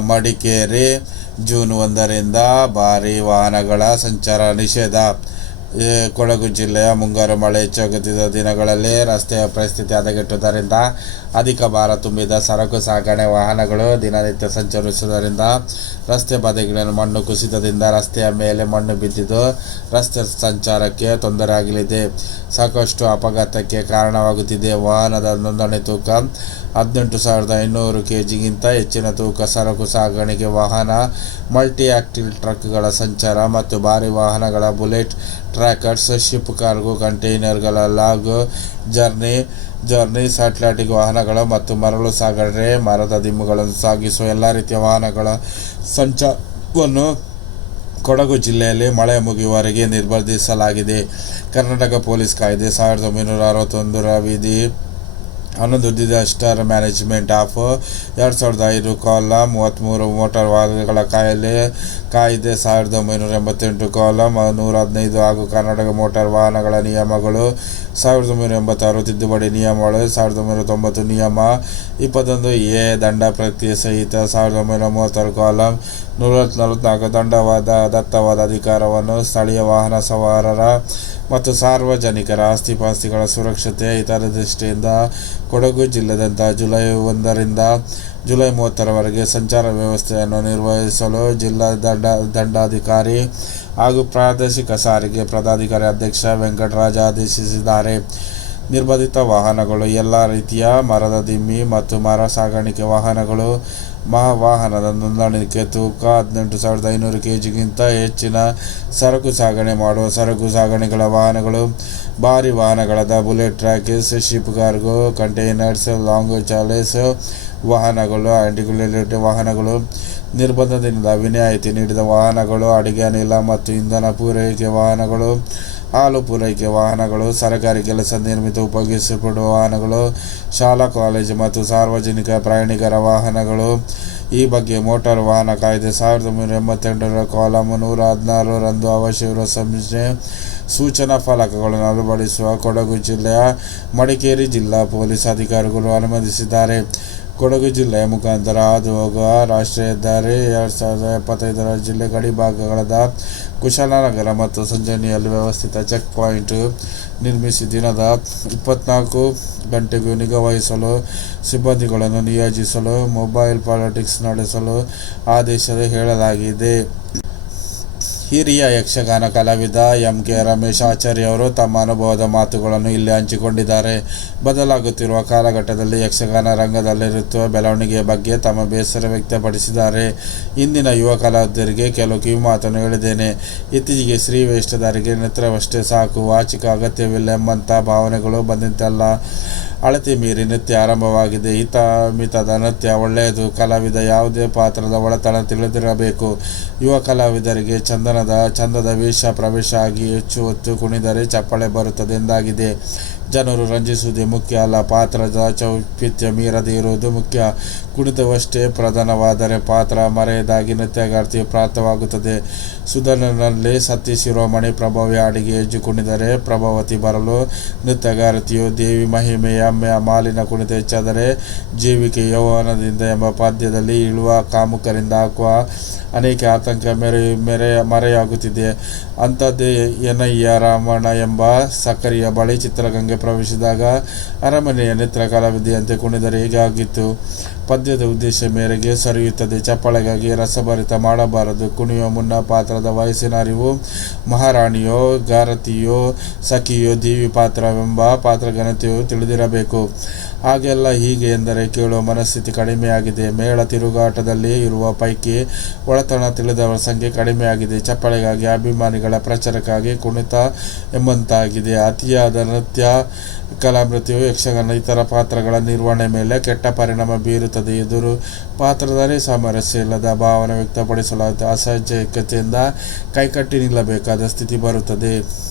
Madikeri June ಒಂದರಿಂದ ಭಾರಿ ವಾಹನಗಳ ಸಂಚಾರ ನಿಷೇಧ. ಕೊಡಗು ಜಿಲ್ಲೆಯ ಮುಂಗಾರು ಮಳೆ ಹೆಚ್ಚಾಗುತ್ತಿದ್ದ ದಿನಗಳಲ್ಲಿ ರಸ್ತೆಯ ಪರಿಸ್ಥಿತಿ ಹದಗೆಟ್ಟುದರಿಂದ ಅಧಿಕ ಭಾರ ತುಂಬಿದ ಸರಕು ಸಾಗಣೆ ವಾಹನಗಳು ದಿನನಿತ್ಯ ಸಂಚರಿಸುವುದರಿಂದ ರಸ್ತೆ ಬದಿಗಳನ್ನು ಮಣ್ಣು ಕುಸಿತದಿಂದ ರಸ್ತೆಯ ಮೇಲೆ ಮಣ್ಣು ಬಿದ್ದಿದ್ದು ರಸ್ತೆ ಸಂಚಾರಕ್ಕೆ ತೊಂದರೆ ಆಗಲಿದೆ. ಸಾಕಷ್ಟು ಅಪಘಾತಕ್ಕೆ ಕಾರಣವಾಗುತ್ತಿದೆ. ವಾಹನದ ನೋಂದಣಿ ತೂಕ ಹದಿನೆಂಟು ಸಾವಿರದ ಐನೂರು ಕೆ ಜಿಗಿಂತ ಹೆಚ್ಚಿನ ತೂಕ ಸರಕು ಸಾಗಣೆಗೆ ವಾಹನ ಮಲ್ಟಿ ಆಕ್ಟಿವ್ ಟ್ರಕ್ಗಳ ಸಂಚಾರ ಮತ್ತು ಭಾರಿ ವಾಹನಗಳ ಬುಲೆಟ್ ಟ್ರ್ಯಾಕರ್ಸ್, ಶಿಪ್ ಕಾರ್ಗೋ, ಕಂಟೈನರ್ಗಳ ಲಾಗ್ ಜರ್ನಿ ಜರ್ನಿ, ಸ್ಯಾಟಲೈಟಿಕ್ ವಾಹನಗಳ ಮತ್ತು ಮರಳು ಸಾಗಣೆ, ಮರದ ದಿಮ್ಮುಗಳನ್ನು ಸಾಗಿಸುವ ಎಲ್ಲ ರೀತಿಯ ವಾಹನಗಳ ಸಂಚಾರವನ್ನು ಕೊಡಗು ಜಿಲ್ಲೆಯಲ್ಲಿ ಮಳೆ ಮುಗಿಯುವವರೆಗೆ ನಿರ್ಬಂಧಿಸಲಾಗಿದೆ. ಕರ್ನಾಟಕ ಪೊಲೀಸ್ ಕಾಯ್ದೆ ಸಾವಿರದ ಒಂಬೈನೂರ ಅರವತ್ತೊಂದರ ವಿಧಿ ಹನ್ನೊಂದು ಡಿಸಾಸ್ಟರ್ ಮ್ಯಾನೇಜ್ಮೆಂಟ್ ಆಫ್ ಎರಡು ಸಾವಿರದ ಐದು ಕಾಲ ಮೂವತ್ತ್ಮೂರು ಮೋಟಾರ್ ವಾಹನಗಳ ಕಾಯಿಲೆ. ಕಾಯ್ದೆ ಸಾವಿರದ ಒಂಬೈನೂರ ಎಂಬತ್ತೆಂಟು ಕಾಲಂ ನೂರ ಹದಿನೈದು ಹಾಗೂ ಕರ್ನಾಟಕ ಮೋಟಾರ್ ವಾಹನಗಳ ನಿಯಮಗಳು. ಸಾವಿರದ ಒಂಬೈನೂರ ಎಂಬತ್ತಾರು ತಿದ್ದುಪಡಿ ನಿಯಮಗಳು, ಸಾವಿರದ ಒಂಬೈನೂರ ತೊಂಬತ್ತು ನಿಯಮ, ಇಪ್ಪತ್ತೊಂದು ಎ ದಂಡ ಪ್ರಕ್ರಿಯೆ ಸಹಿತ ಸಾವಿರದ ಒಂಬೈನೂರ ಮೂವತ್ತಾರು ಕಾಲಂ ನೂರ ನಲವತ್ನಾಲ್ಕು ದಂಡವಾದ ದತ್ತವಾದ ಅಧಿಕಾರವನ್ನು ಸ್ಥಳೀಯ ವಾಹನ ಸವಾರರ ಮತ್ತು ಸಾರ್ವಜನಿಕರ ಆಸ್ತಿಪಾಸ್ತಿಗಳ ಸುರಕ್ಷತೆ ಇತರ ದೃಷ್ಟಿಯಿಂದ ಕೊಡಗು ಜಿಲ್ಲೆಯಾದ್ಯಂತ ಜುಲೈ ಒಂದರಿಂದ ಜುಲೈ ಮೂವತ್ತರವರೆಗೆ ಸಂಚಾರ ವ್ಯವಸ್ಥೆಯನ್ನು ನಿರ್ವಹಿಸಲು ಜಿಲ್ಲಾ ದಂಡ, ದಂಡಾಧಿಕಾರಿ ಹಾಗೂ ಪ್ರಾದೇಶಿಕ ಸಾರಿಗೆ ಪದಾಧಿಕಾರಿ ಅಧ್ಯಕ್ಷ ವೆಂಕಟರಾಜ ಆದೇಶಿಸಿದ್ದಾರೆ. ನಿರ್ಬಂಧಿತ ವಾಹನಗಳು, ಎಲ್ಲ ರೀತಿಯ ಮರದ ದಿಮ್ಮಿ ಮತ್ತು ಮರ ಸಾಗಾಣಿಕೆ ವಾಹನಗಳು ಮಹಾ ವಾಹನದ ನೋಂದಣಿಗೆ ತೂಕ ಹದಿನೆಂಟು ಸಾವಿರದ ಐನೂರು ಕೆ ಜಿಗಿಂತ ಹೆಚ್ಚಿನ ಸರಕು ಸಾಗಣೆ ಮಾಡುವ ಸರಕು ಸಾಗಣೆಗಳ ವಾಹನಗಳು, ಭಾರಿ ವಾಹನಗಳಾದ ಬುಲೆಟ್ ಟ್ರ್ಯಾಕಿಸ್, ಶಿಪ್ ಕಾರ್ಗೋ, ಕಂಟೈನರ್ಸ್, ಲಾಂಗ್ ಚಾಲೆಸ್ ವಾಹನಗಳು ಆಂಟಿಕ್ಯುಲೇಟೆಡ್ ವಾಹನಗಳು, ನಿರ್ಬಂಧದಿಂದ ವಿನಾಯಿತಿ ನೀಡಿದ ವಾಹನಗಳು, ಅಡುಗೆ, ಅನಿಲ ಮತ್ತು ಇಂಧನ ಪೂರೈಕೆ ವಾಹನಗಳು ಹಾಲು ಪೂರೈಕೆ ವಾಹನಗಳು, ಸರ್ಕಾರಿ ಕೆಲಸ ನಿರ್ಮಿತ, ಉಪಯೋಗಿಸಲ್ಪಡುವ ವಾಹನಗಳು, ಶಾಲಾ, ಕಾಲೇಜು ಮತ್ತು ಸಾರ್ವಜನಿಕ ಪ್ರಯಾಣಿಕರ ವಾಹನಗಳು. ಈ ಬಗ್ಗೆ ಮೋಟಾರ್ ವಾಹನ ಕಾಯ್ದೆ ಸಾವಿರದ ಒಂಬೈನೂರ ಎಂಬತ್ತೆಂಟರ ಕಾಲಮ್ ನೂರ ಹದಿನಾರರಂದು ಅವಶ್ಯವಿರುವ ಸಂಸ್ಥೆ ಸೂಚನಾ ಫಲಕಗಳನ್ನು ಅಳವಡಿಸುವ ಕೊಡಗು ಜಿಲ್ಲೆಯ ಮಡಿಕೇರಿ ಜಿಲ್ಲಾ ಪೊಲೀಸ್ ಅಧಿಕಾರಿಗಳು ಅನುಮತಿಸಿದ್ದಾರೆ ಕೊಡಗು ಜಿಲ್ಲೆಯ ಮುಖಾಂತರ ಹಾದು ಹೋಗುವ ರಾಷ್ಟ್ರೀಯ ಹೆದ್ದಾರಿ ಎರಡು ಸಾವಿರದ ಎಪ್ಪತ್ತೈದರ ಜಿಲ್ಲೆ ಗಡಿ ಭಾಗಗಳಾದ ಕುಶಾಲನಗರ ಮತ್ತು ಸಂಜನಿಯಲ್ಲಿ ವ್ಯವಸ್ಥಿತ ಚೆಕ್ ಪಾಯಿಂಟ್ ನಿರ್ಮಿಸಿ ದಿನದ ಇಪ್ಪತ್ನಾಲ್ಕು ಗಂಟೆಗೂ ನಿಗಾ ವಹಿಸಲು, ಸಿಬ್ಬಂದಿಗಳನ್ನು ನಿಯೋಜಿಸಲು, ಮೊಬೈಲ್ ಪಾಲಿಟಿಕ್ಸ್ ನಡೆಸಲು ಆದೇಶ ಹೇಳಲಾಗಿದೆ ಹಿರಿಯ ಯಕ್ಷಗಾನ ಕಲಾವಿದ ಎಂ ಕೆ ರಮೇಶ್ ಆಚಾರ್ಯವರು ತಮ್ಮ ಅನುಭವದ ಮಾತುಗಳನ್ನು ಇಲ್ಲಿ ಹಂಚಿಕೊಂಡಿದ್ದಾರೆ. ಬದಲಾಗುತ್ತಿರುವ ಕಾಲಘಟ್ಟದಲ್ಲಿ ಯಕ್ಷಗಾನ ರಂಗದಲ್ಲಿರುತ್ತುವ. ಬೆಳವಣಿಗೆಯ ಬಗ್ಗೆ ತಮ್ಮ ಬೇಸರ ವ್ಯಕ್ತಪಡಿಸಿದ್ದಾರೆ. ಇಂದಿನ ಯುವ ಕಲಾವಿದರಿಗೆ ಕೆಲವು ಕಿವಿಮಾತನ್ನು ಹೇಳಿದ್ದೇನೆ. ಇತ್ತೀಚೆಗೆ ಶ್ರೀ ವೇಷಧಾರಿಗೆ ನೃತ್ಯವಷ್ಟೇ ಸಾಕು, ವಾಚಿಕ ಅಗತ್ಯವಿಲ್ಲ ಎಂಬಂಥ ಭಾವನೆಗಳು ಬಂದಿದ್ದಲ್ಲ. ಅಳತೆ ಮೀರಿ ನೃತ್ಯ ಆರಂಭವಾಗಿದೆ. ಹಿತ ಮಿತದ ನೃತ್ಯ, ಒಳ್ಳೆಯದು. ಕಲಾವಿದ ಯಾವುದೇ ಪಾತ್ರದ ಒಳತನ ತಿಳಿದಿರಬೇಕು. ಯುವ ಕಲಾವಿದರಿಗೆ ಚಂದನದ ಚಂದದ ವೇಷ ಪ್ರವೇಶ ಆಗಿ ಹೆಚ್ಚು ಹೊತ್ತು ಕುಣಿದರೆ ಚಪ್ಪಳೆ ಬರುತ್ತದೆ ಎಂದಾಗಿದೆ. ಜನರು ರಂಜಿಸುವುದೇ ಮುಖ್ಯ ಅಲ್ಲ. ಪಾತ್ರದ ಚೌಪಿತ್ಯ ಮೀರದೇ ಇರುವುದು ಮುಖ್ಯ. ಕುಣಿತವಷ್ಟೇ ಪ್ರಧಾನವಾದರೆ ಪಾತ್ರ ಮರೆಯದಾಗಿ ನೃತ್ಯಗಾರ್ತಿ ಪ್ರಾಪ್ತವಾಗುತ್ತದೆ. ಸುಧನಲ್ಲಿ ಸತ್ಯ ಶಿರೋಮಣಿ ಪ್ರಭಾವಿ ಅಡಿಗೆ ಹೆಜ್ಜು ಪ್ರಭಾವತಿ ಬರಲು ನೃತ್ಯಗಾರತಿಯು ದೇವಿ ಮಹಿಮೆಯ ಮಾಲಿನ ಕುಣಿತ ಹೆಚ್ಚಾದರೆ ಜೀವಿಕೆ ಯೌವನದಿಂದ ಎಂಬ ಪದ್ಯದಲ್ಲಿ ಇಳುವ ಕಾಮುಕರಿಂದ ಹಾಕುವ ಅನೇಕ ಆತಂಕ ಮೆರೆ ಮೆರೆ, ಮರೆಯಾಗುತ್ತಿದೆ. ಅಂಥದ್ದೇ ಎನಯ್ಯ ರಾಮಣ್ಣ ಎಂಬ ಸಕ್ಕರೆಯ ಬಳಿ ಚಿತ್ರಗಂಗೆ ಪ್ರವೇಶಿಸಿದಾಗ ಅರಮನೆಯ ನೇತ್ರ ಕಲಾವಿದೆಯಂತೆ ಕುಣಿದರೆ ಹೇಗಾಗಿತ್ತು. ಪದ್ಯದ ಉದ್ದೇಶ ಮೇರೆಗೆ ಸರಿಯುತ್ತದೆ. ಚಪ್ಪಳೆಗಾಗಿ ರಸಭರಿತ ಮಾಡಬಾರದು. ಕುಣಿಯುವ ಮುನ್ನ ಪಾತ್ರದ ವಯಸ್ಸಿನ ಅರಿವು, ಮಹಾರಾಣಿಯೋ, ಗಾರತಿಯೋ, ಸಖಿಯೋ, ದೇವಿ ಪಾತ್ರವೆಂಬ ಪಾತ್ರಘನತೆಯು ತಿಳಿದಿರಬೇಕು. ಹಾಗೆಲ್ಲ ಹೀಗೆ ಎಂದರೆ ಕೇಳುವ ಮನಸ್ಥಿತಿ ಕಡಿಮೆಯಾಗಿದೆ. ಮೇಳ ತಿರುಗಾಟದಲ್ಲಿ ಇರುವ ಪೈಕಿ ಒಳತನ ತಿಳಿದವರ ಸಂಖ್ಯೆ ಕಡಿಮೆಯಾಗಿದೆ. ಚಪ್ಪಳೆಗಾಗಿ ಅಭಿಮಾನಿಗಳ ಪ್ರಚಾರಕ್ಕಾಗಿ ಕುಣಿತ ಎಂಬಂತಾಗಿದೆ. ಅತಿಯಾದ ನೃತ್ಯ ಕಲಾಮೃತಿಯು ಯಕ್ಷಗಾನ, ಇತರ ಪಾತ್ರಗಳ ನಿರ್ವಹಣೆ ಮೇಲೆ ಕೆಟ್ಟ ಪರಿಣಾಮ ಬೀರುತ್ತದೆ. ಎದುರು ಪಾತ್ರಧಾರಿ ಸಾಮರಸ್ಯ ಇಲ್ಲದ ಭಾವನೆ ವ್ಯಕ್ತಪಡಿಸಲಾದ ಅಸಹಜತೆಯಿಂದ ಕೈಕಟ್ಟಿ ನಿಲ್ಲಬೇಕಾದ ಸ್ಥಿತಿ ಬರುತ್ತದೆ.